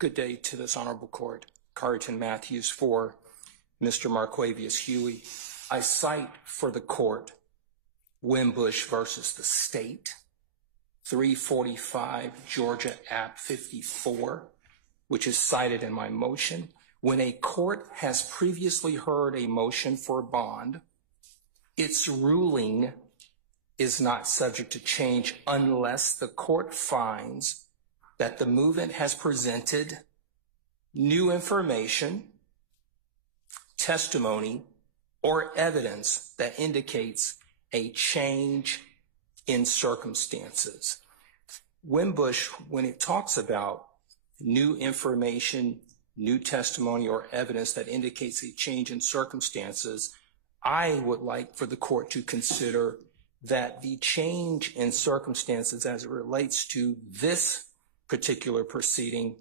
Good day to this honorable court. Careton Matthews for Mr. Marquavius Huey. I cite for the court Wimbush versus the state, 345 Georgia App 54, which is cited in my motion. When a court has previously heard a motion for bond, its ruling is not subject to change unless the court finds that the movement has presented new information, testimony, or evidence that indicates a change in circumstances. Wimbush, when it talks about new information, new testimony, or evidence that indicates a change in circumstances, I would like for the court to consider that the change in circumstances as it relates to this particular proceeding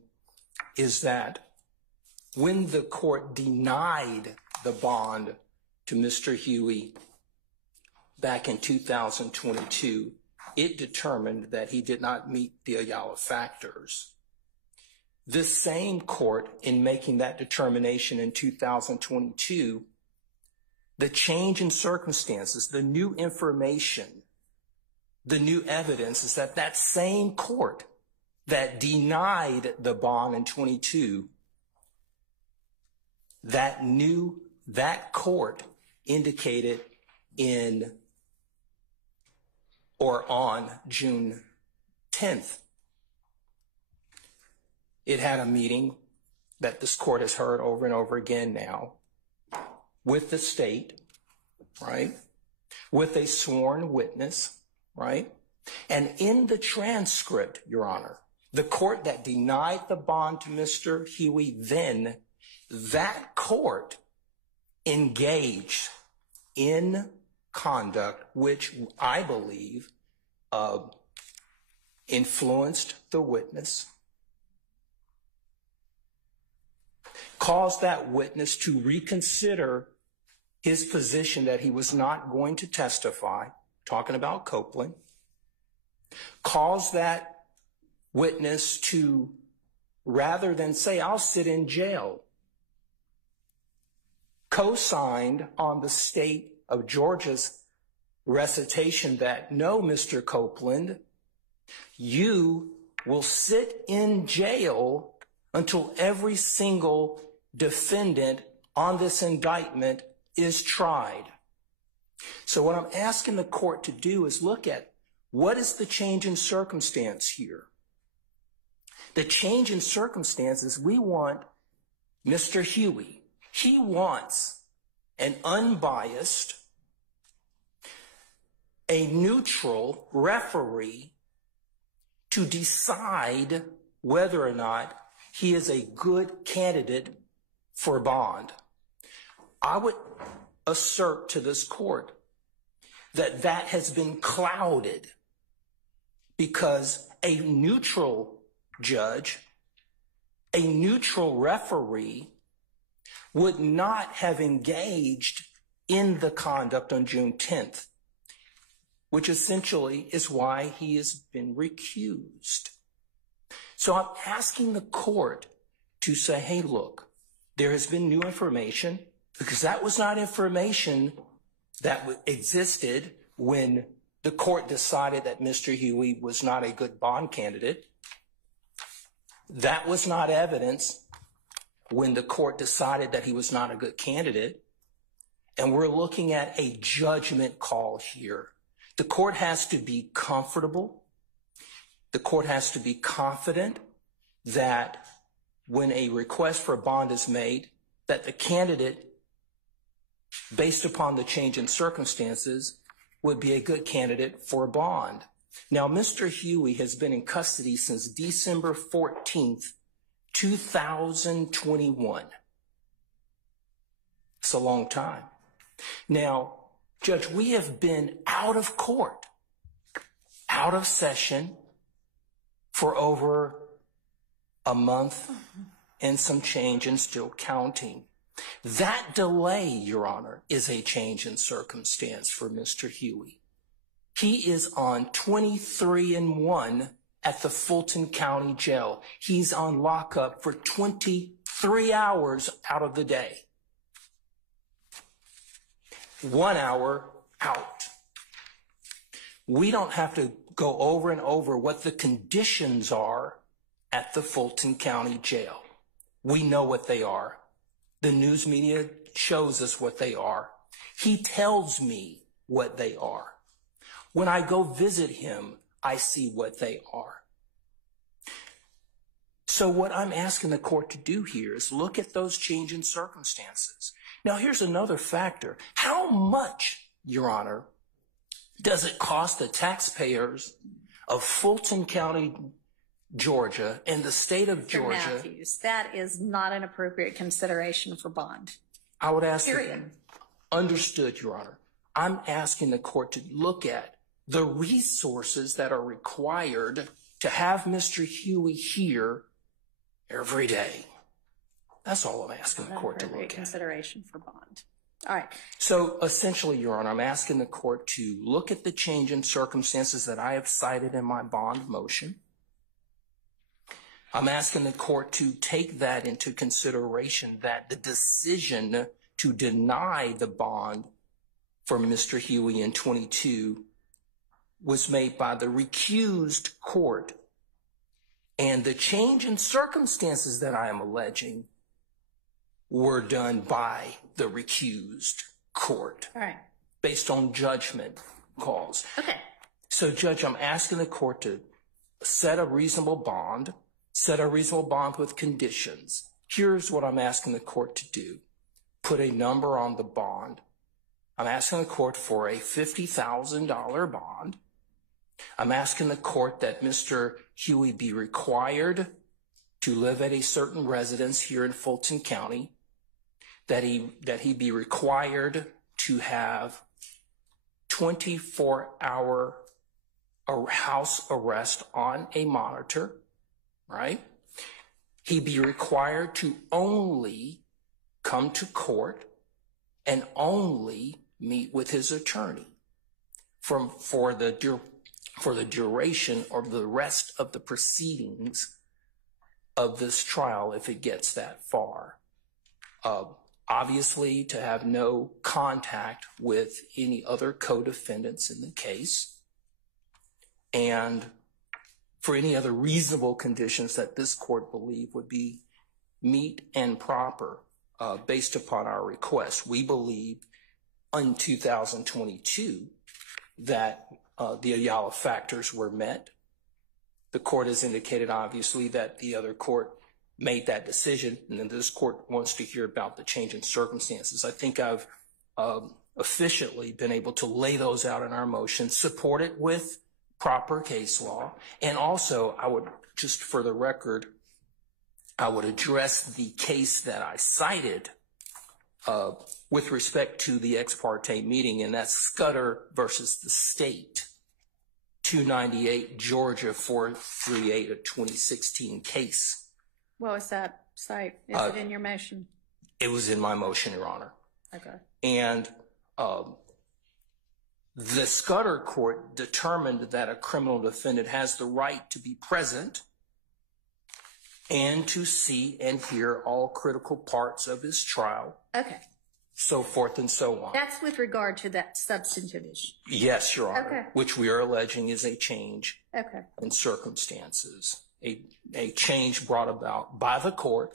is that when the court denied the bond to Mr. Huey back in 2022, it determined that he did not meet the Ayala factors. This same court, in making that determination in 2022, the change in circumstances, the new information, the new evidence is that that same court that denied the bond in 22, that court indicated in or on June 10th, it had a meeting that this court has heard over and over again now with the state, right? With a sworn witness, right? And in the transcript, Your Honor, the court that denied the bond to Mr. Huey then, that court engaged in conduct which I believe influenced the witness, caused that witness to reconsider his position that he was not going to testify, talking about Copeland, caused that witness to, rather than say, I'll sit in jail, co-signed on the state of Georgia's recitation that, no, Mr. Copeland, you will sit in jail until every single defendant on this indictment is tried. So what I'm asking the court to do is look at what is the change in circumstance here. The change in circumstances, we want Mr. Huey. He wants an unbiased, a neutral referee to decide whether or not he is a good candidate for bond. I would assert to this court that that has been clouded because a neutral judge, a neutral referee would not have engaged in the conduct on June 10th, which essentially is why he has been recused. So I'm asking the court to say, hey, look, there has been new information, because that was not information that existed when the court decided that Mr. Huey was not a good bond candidate. That was not evidence when the court decided that he was not a good candidate. And we're looking at a judgment call here. The court has to be comfortable. The court has to be confident that when a request for a bond is made, that the candidate, based upon the change in circumstances, would be a good candidate for a bond. Now, Mr. Huey has been in custody since December 14th, 2021. It's a long time. Now, Judge, we have been out of court, out of session for over a month and some change and still counting. That delay, Your Honor, is a change in circumstance for Mr. Huey. He is on 23-1 at the Fulton County Jail. He's on lockup for 23 hours out of the day. 1 hour out. We don't have to go over and over what the conditions are at the Fulton County Jail. We know what they are. The news media shows us what they are. He tells me what they are. When I go visit him, I see what they are. So what I'm asking the court to do here is look at those changing circumstances. Now, here's another factor. How much, Your Honor, does it cost the taxpayers of Fulton County, Georgia, and the state of Georgia? Mr. Matthews, that is not an appropriate consideration for bond. I would ask. Period. Understood, Your Honor. I'm asking the court to look at the resources that are required to have Mr. Huey here every day. That's all I'm asking the court to look at. Consideration for bond. All right. So essentially, Your Honor, I'm asking the court to look at the change in circumstances that I have cited in my bond motion. I'm asking the court to take that into consideration, that the decision to deny the bond for Mr. Huey in 22 was made by the recused court, and the change in circumstances that I am alleging were done by the recused court. All right. Based on judgment calls. Okay. So, Judge, I'm asking the court to set a reasonable bond with conditions. Here's what I'm asking the court to do. Put a number on the bond. I'm asking the court for a $50,000 bond. I'm asking the court that Mr. Huey be required to live at a certain residence here in Fulton County, that he be required to have 24-hour house arrest on a monitor, right? He be required to only come to court and only meet with his attorney for the duration or the rest of the proceedings of this trial, if it gets that far. Obviously, to have no contact with any other co-defendants in the case, and for any other reasonable conditions that this court believe would be meet and proper based upon our request. We believe in 2022 that the Ayala factors were met. The court has indicated, obviously, that the other court made that decision, and then this court wants to hear about the change in circumstances. I think I've efficiently been able to lay those out in our motion, support it with proper case law, and also I would, just for the record, I would address the case that I cited with respect to the ex parte meeting, and that's Scudder versus the state, 298 Georgia 438, a 2016 case. What was that cite? Is it in your motion? It was in my motion, Your Honor. Okay. And the Scudder court determined that a criminal defendant has the right to be present and to see and hear all critical parts of his trial. Okay. So forth and so on. That's with regard to that substantive issue. Yes, Your Honor. Okay. Which we are alleging is a change okay. in circumstances. A change brought about by the court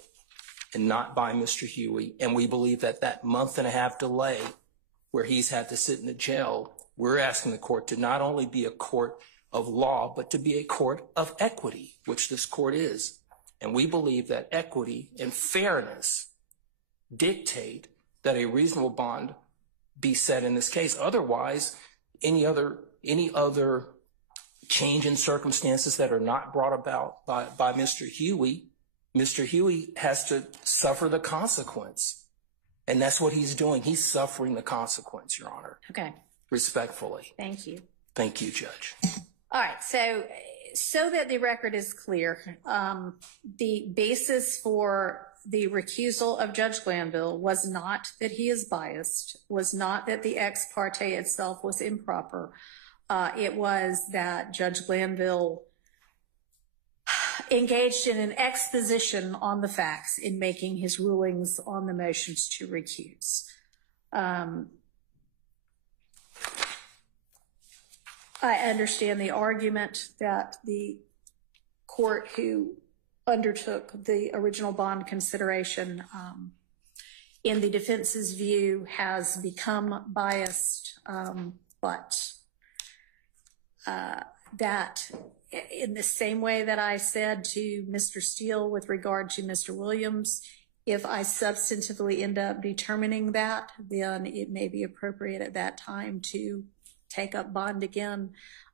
and not by Mr. Huey. And we believe that that month-and-a-half delay where he's had to sit in the jail, we're asking the court to not only be a court of law, but to be a court of equity, which this court is. And we believe that equity and fairness dictate that a reasonable bond be set in this case. Otherwise, any other change in circumstances that are not brought about by Mr. Huey has to suffer the consequence. And that's what he's doing. He's suffering the consequence, Your Honor. Okay. Respectfully. Thank you. Thank you, Judge. All right. So that the record is clear, the basis for the recusal of Judge Glanville was not that he is biased, was not that the ex parte itself was improper. It was that Judge Glanville engaged in an exposition on the facts in making his rulings on the motions to recuse. I understand the argument that the court who undertook the original bond consideration, in the defense's view, has become biased, but that in the same way that I said to Mr. Steele with regard to Mr. Williams, if I substantively end up determining that, then it may be appropriate at that time to take up bond again.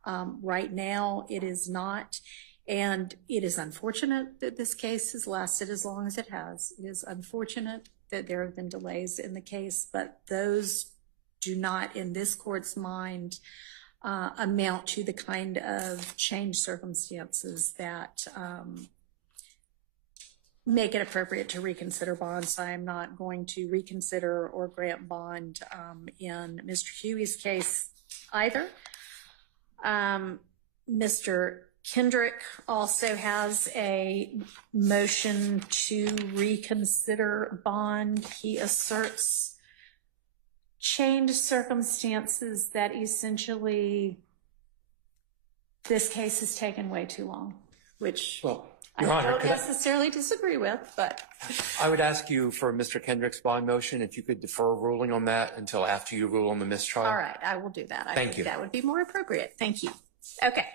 Right now, it is not. And it is unfortunate that this case has lasted as long as it has. It is unfortunate that there have been delays in the case, but those do not, in this court's mind, amount to the kind of changed circumstances that make it appropriate to reconsider bonds. I am not going to reconsider or grant bond in Mr. Huey's case either. Mr. Kendrick also has a motion to reconsider bond. He asserts changed circumstances that essentially this case has taken way too long, which I don't necessarily disagree with, but. I would ask you for Mr. Kendrick's bond motion, if you could defer ruling on that until after you rule on the mistrial. All right, I will do that. I think that would be more appropriate. Thank you. Okay.